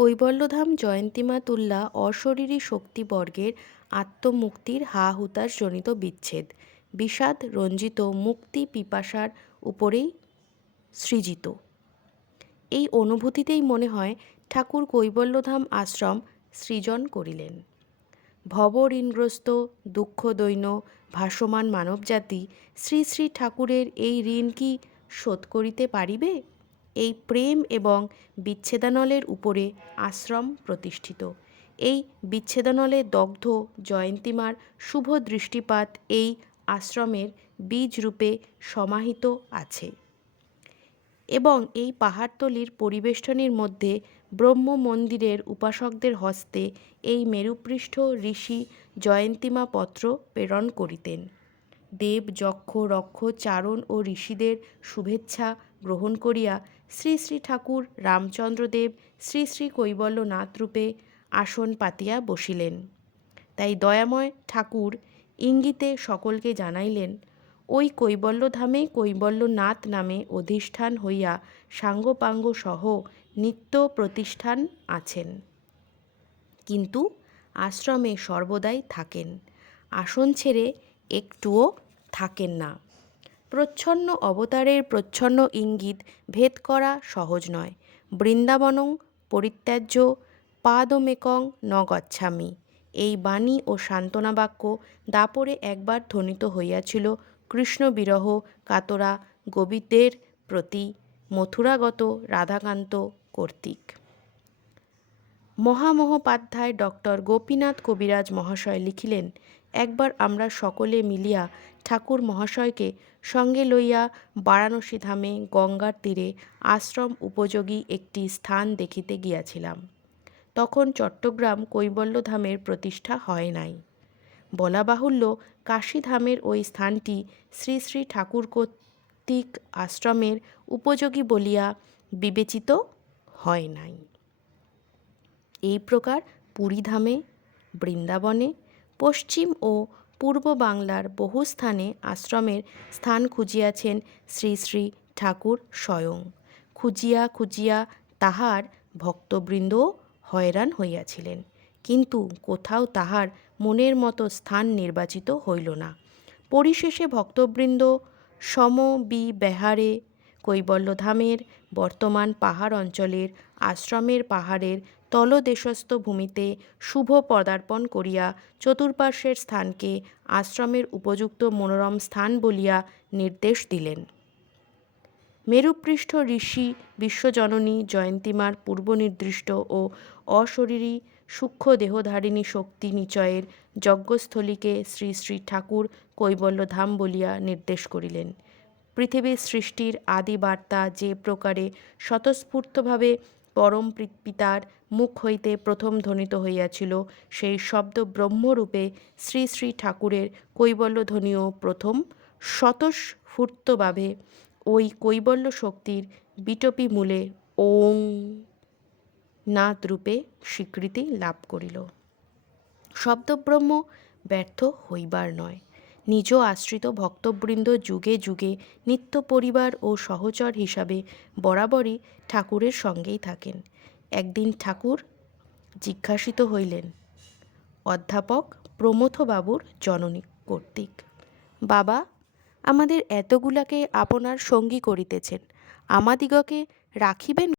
কৈবল্যধাম জয়ন্তীমা তুল্লা অশরীরী শক্তিবর্গের আত্মমুক্তির হা হুতাশ জনিত বিচ্ছেদ, বিষাদ রঞ্জিত মুক্তি পিপাসার উপরেই সৃজিত। এই অনুভূতিতেই মনে হয় ঠাকুর কৈবল্যধাম আশ্রম সৃজন করিলেন। ভবঋণগ্রস্ত দুঃখদৈন্য ভাসমান মানবজাতি শ্রী শ্রী ঠাকুরের এই ঋণ কি শোধ করিতে পারিবে? এই প্রেম এবং বিচ্ছেদানলের উপরে আশ্রম প্রতিষ্ঠিত। এই বিচ্ছেদানলে দগ্ধ জয়ন্তীমার শুভ দৃষ্টিপাত এই আশ্রমের বীজরূপে সমাহিত আছে এবং এই পাহাড়তলির পরিবেষ্টনীর মধ্যে ব্রহ্ম মন্দিরের উপাসকদের হস্তে এই মেরুপৃষ্ঠ ঋষি জয়ন্তীমা পত্র প্রেরণ করিতেন। দেব যক্ষ রক্ষ চারণ ও ঋষিদের শুভেচ্ছা গ্রহণ করিয়া শ্রী শ্রী ঠাকুর রামচন্দ্রদেব শ্রী শ্রী কৈবল্যনাথ রূপে আসন পাতিয়া বসিলেন। তাই দয়াময় ঠাকুর ইঙ্গিতে সকলকে জানাইলেন, ওই কৈবল্যধামে কৈবল্যনাথ নামে অধিষ্ঠান হইয়া সাঙ্গপাঙ্গ সহ নিত্য প্রতিষ্ঠান আছেন, কিন্তু আশ্রমে সর্বদাই থাকেন, আসন ছেড়ে একটুও থাকেন না। প্রচ্ছন্ন অবতারের প্রচ্ছন্ন ইঙ্গিত ভেদ করা সহজ নয়। বৃন্দাবনং পরিত্যাজ্য পাদমেকং ন গচ্ছামি, এই বাণী ও সান্ত্বনা বাক্য দাপরে একবার ধ্বনিত হইয়াছিল কৃষ্ণ বিরহ কাতরা গোপীদের প্রতি মথুরাগত রাধাকান্ত কর্তৃক। মহামহোপাধ্যায় ডক্টর গোপীনাথ কবিরাজ মহাশয় লিখিলেন, একবার আমরা সকলে মিলিয়া ঠাকুর মহাশয়কে সঙ্গে লইয়া বারাণসী ধামে গঙ্গার তীরে আশ্রম উপযোগী একটি স্থান দেখিতে গিয়াছিলাম। তখন চট্টগ্রাম কৈবল্যধামের প্রতিষ্ঠা হয় নাই। বলা বাহুল্য, কাশীধামের ওই স্থানটি শ্রী শ্রী ঠাকুর কর্তৃক আশ্রমের উপযোগী বলিয়া বিবেচিত হয় নাই। এই প্রকার পুরীধামে, বৃন্দাবনে, পশ্চিম ও পূর্ব বাংলার বহু স্থানে আশ্রমের স্থান খুঁজিয়াছেন শ্রী শ্রী ঠাকুর স্বয়ং। খুঁজিয়া খুঁজিয়া তাহার ভক্তবৃন্দও হয়রান হইয়াছিলেন, কিন্তু কোথাও তাহার মনের মতো স্থান নির্বাচিত হইল না। পরিশেষে ভক্তবৃন্দ সমবিব্যাহারে কৈবল্যধামের বর্তমান পাহাড় অঞ্চলের আশ্রমের পাহাড়ের তলদেশস্থ ভূমিতে শুভ পদার্পণ করিয়া চতুর্পার্শ্বের স্থানকে আশ্রমের উপযুক্ত মনোরম স্থান বলিয়া নির্দেশ দিলেন। মেরুপৃষ্ঠ ঋষি বিশ্বজননী জয়ন্তীমার পূর্বনির্দিষ্ট ও অশরীরী সূক্ষ্ম দেহধারিণী শক্তি নিচয়ের যজ্ঞস্থলীকে শ্রী শ্রী ঠাকুর কৈবল্যধাম বলিয়া নির্দেশ করিলেন। পৃথিবীর সৃষ্টির আদি বার্তা যে প্রকারে স্বতঃস্ফূর্তভাবে পরম পিতার মুখ হইতে প্রথম ধ্বনিত হইয়াছিল, সেই শব্দ ব্রহ্মরূপে শ্রী শ্রী ঠাকুরের কৈবল্যধ্বনিও প্রথম স্বতঃস্ফূর্তভাবে ওই কৈবল্য শক্তির বিটপী মূলে ওং নাদ রূপে স্বীকৃতি লাভ করিল। শব্দব্রহ্ম ব্যর্থ হইবার নয়। নিজ আশ্রিত ভক্তবৃন্দ যুগে যুগে নিত্য পরিবার ও সহচর হিসাবে বরাবরই ঠাকুরের সঙ্গেই থাকেন। একদিন ঠাকুর জিজ্ঞাসিত হইলেন অধ্যাপক প্রমথবাবুর জননী কর্তৃক, বাবা, আমাদের এতগুলাকে আপনার সঙ্গী করিতেছেন, আমাদিগকে রাখিবেন